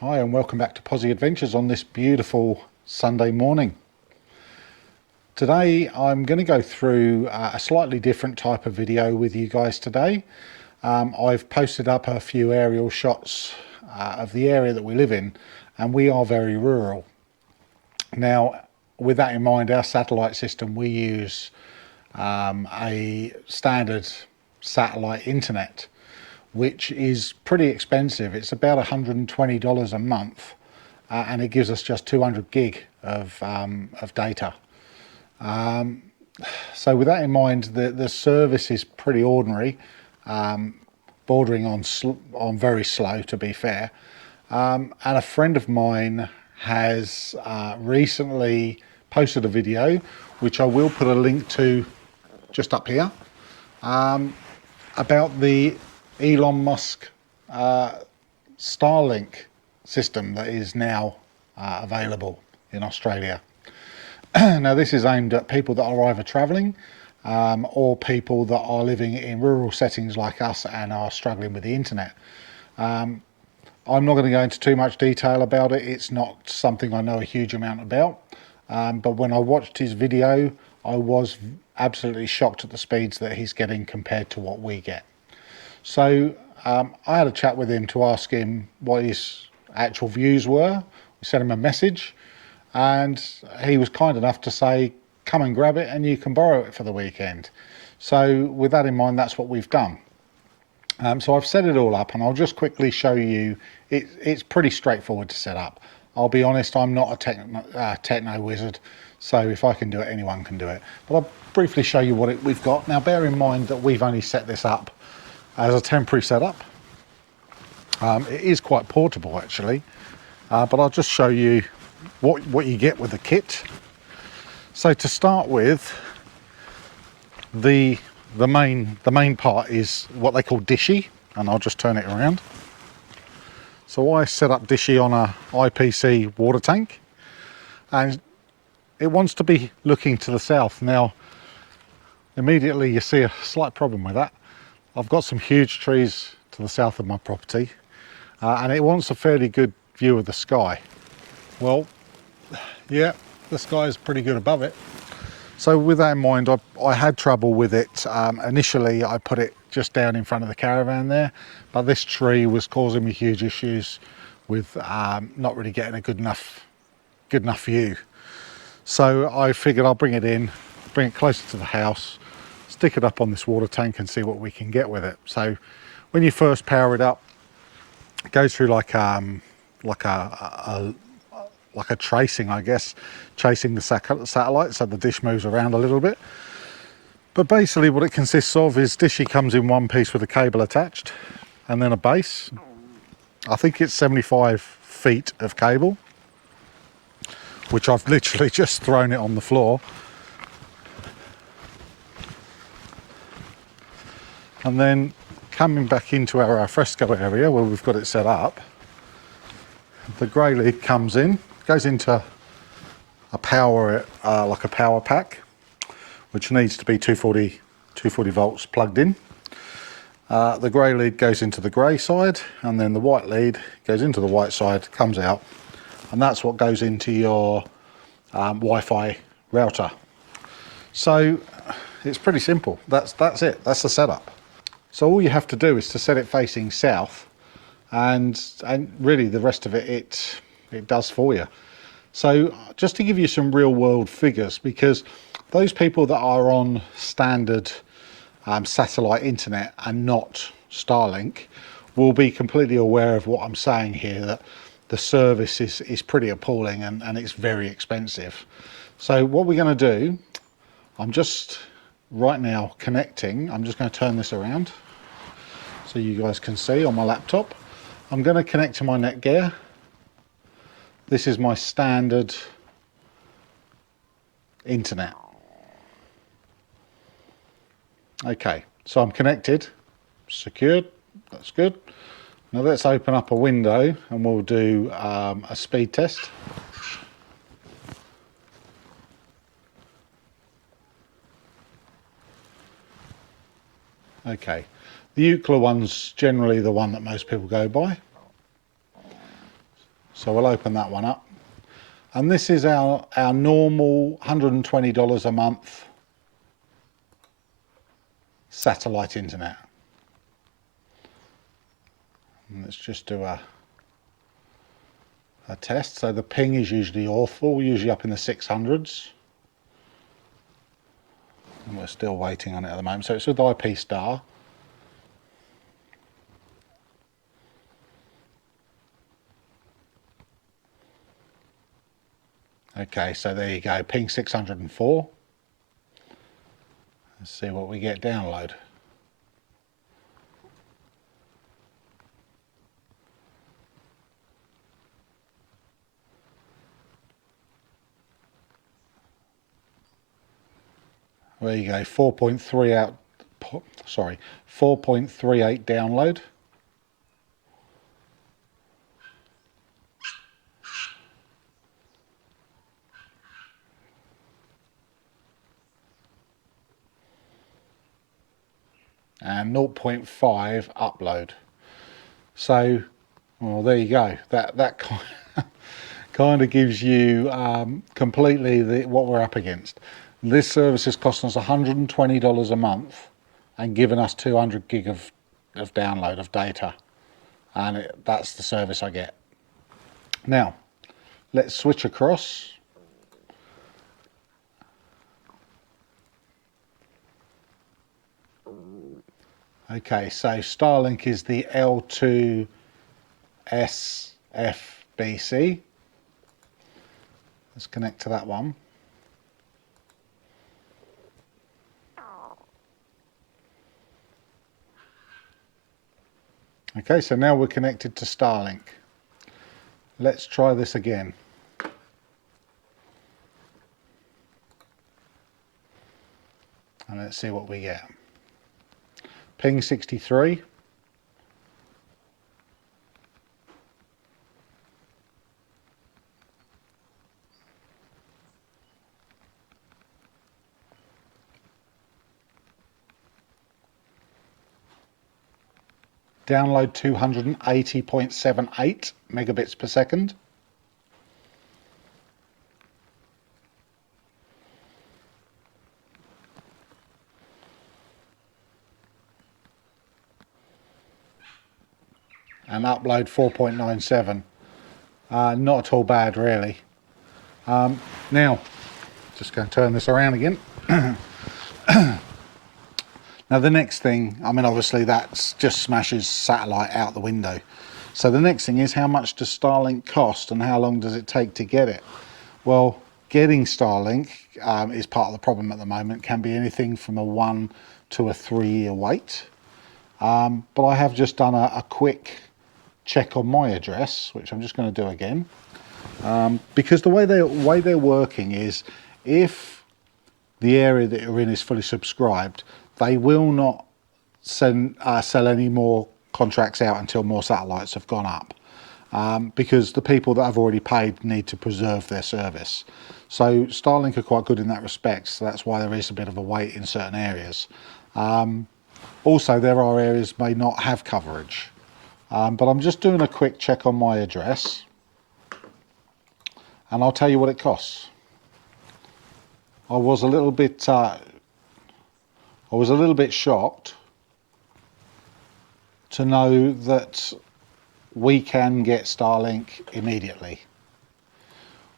Hi and welcome back to Posy Adventures on this beautiful Sunday morning. Today I'm going to go through a slightly different type of video with you guys today. I've posted up a few aerial shots of the area that we live in, and we are very rural. Now, with that in mind, our satellite system, we use a standard satellite internet, which is pretty expensive. It's about $120 a month, and it gives us just 200 gig of data. So with that in mind, the service is pretty ordinary, bordering on very slow, to be fair. And a friend of mine has recently posted a video, which I will put a link to just up here, about the Elon Musk Starlink system that is now available in Australia. Now, this is aimed at people that are either travelling or people that are living in rural settings like us and are struggling with the internet. I'm not going to go into too much detail about it. It's not something I know a huge amount about. But when I watched his video, I was absolutely shocked at the speeds that he's getting compared to what we get. So I had a chat with him to ask him what his actual views were. We sent him a message, and he was kind enough to say, come and grab it and you can borrow it for the weekend. So with that in mind, that's what we've done. So I've set it all up, and I'll just quickly show you. It's pretty straightforward to set up. I'll be honest, I'm not a techno wizard, so if I can do it, anyone can do it. But I'll briefly show you what we've got. Now, bear in mind that we've only set this up as a temporary setup. It is quite portable, actually, but I'll just show you what you get with the kit. So to start with, the main part is what they call Dishy, and I'll just turn it around. So I set up Dishy on a IPC water tank, and it wants to be looking to the south. Now, immediately you see a slight problem with that. I've got some huge trees to the south of my property, and it wants a fairly good view of the sky. Well, yeah, the sky is pretty good above it. So with that in mind, I had trouble with it. Initially, I put it just down in front of the caravan there, but this tree was causing me huge issues with not really getting a good enough view. So I figured I'll bring it closer to the house, stick it up on this water tank and see what we can get with it. So when you first power it up, it goes through like a tracing, I guess, chasing the satellite, so the dish moves around a little bit. But basically what it consists of is Dishy comes in one piece with a cable attached, and then a base. I think it's 75 feet of cable, which I've literally just thrown it on the floor. And then coming back into our alfresco area where we've got it set up, the grey lid comes in, goes into a power, like a power pack, which needs to be 240 volts plugged in. The grey lid goes into the grey side, and then the white lead goes into the white side, comes out, and that's what goes into your Wi-Fi router. So it's pretty simple. That's it. That's the setup. So all you have to do is to set it facing south, and really the rest of it does for you. So just to give you some real world figures, because those people that are on standard satellite internet and not Starlink will be completely aware of what I'm saying here, that the service is pretty appalling and it's very expensive. So what we're going to do, I'm just right now connecting. I'm just going to turn this around so you guys can see on my laptop. I'm going to connect to my Netgear. This is my standard internet. Okay, so I'm connected, secured, that's good. Now let's open up a window and we'll do a speed test. Okay, the Eucla one's generally the one that most people go by. So we'll open that one up. And this is our normal $120 a month satellite internet. And let's just do a test. So the ping is usually awful, usually up in the 600s. And we're still waiting on it at the moment. So it's with IP Star. Okay, so there you go, ping 604. Let's see what we get download. There you go, 4.38 download. And 0.5 upload. So, well, there you go. That kind of gives you completely what we're up against. This service is costing us $120 a month and giving us 200 gig of download of data, and that's the service I get. Now, let's switch across. Okay, so Starlink is the L2 SFBC. Let's connect to that one. Okay, so now we're connected to Starlink. Let's try this again. And let's see what we get. Ping 63. Download 280.78 megabits per second. And upload 4.97. Not at all bad, really. Now, just going to turn this around again. Now the next thing, I mean obviously that just smashes satellite out the window. So the next thing is, how much does Starlink cost and how long does it take to get it? Well, getting Starlink is part of the problem at the moment. It can be anything from a 1 to a 3 year wait. But I have just done a quick check on my address, which I'm just going to do again. Because the way they're working is, if the area that you're in is fully subscribed, they will not sell any more contracts out until more satellites have gone up, because the people that have already paid need to preserve their service. So Starlink are quite good in that respect, so that's why there is a bit of a wait in certain areas. Also, there are areas may not have coverage, but I'm just doing a quick check on my address, and I'll tell you what it costs. I was a little bit shocked to know that we can get Starlink immediately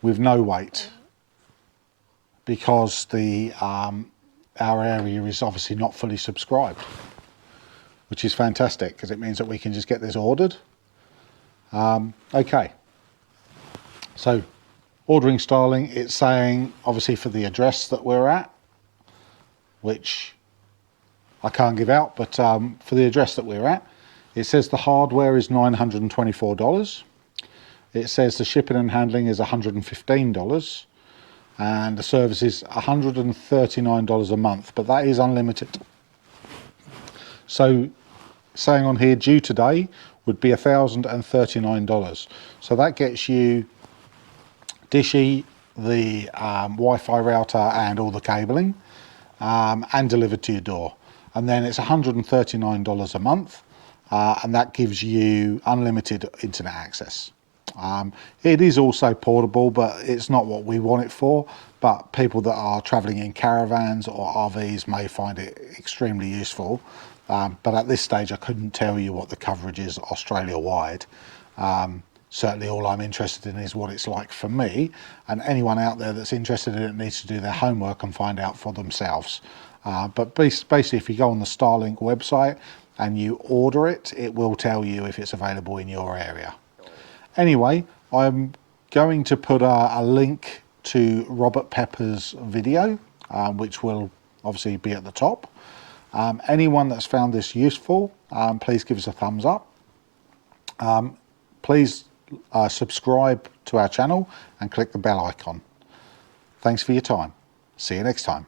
with no wait, because our area is obviously not fully subscribed, which is fantastic because it means that we can just get this ordered. Okay, so ordering Starlink, it's saying obviously for the address that we're at, which I can't give out, but for the address that we're at, it says the hardware is $924. It says the shipping and handling is $115, and the service is $139 a month, but that is unlimited. So saying on here, due today would be $1,039. So that gets you Dishy, the Wi-Fi router and all the cabling, and delivered to your door. And then it's $139 a month, and that gives you unlimited internet access. It is also portable, but it's not what we want it for. But people that are travelling in caravans or RVs may find it extremely useful. But at this stage, I couldn't tell you what the coverage is Australia-wide. Certainly all I'm interested in is what it's like for me, and anyone out there that's interested in it needs to do their homework and find out for themselves. But basically, if you go on the Starlink website and you order it, it will tell you if it's available in your area. Anyway, I'm going to put a link to Robert Pepper's video, which will obviously be at the top. Anyone that's found this useful, please give us a thumbs up. Please subscribe to our channel and click the bell icon. Thanks for your time. See you next time.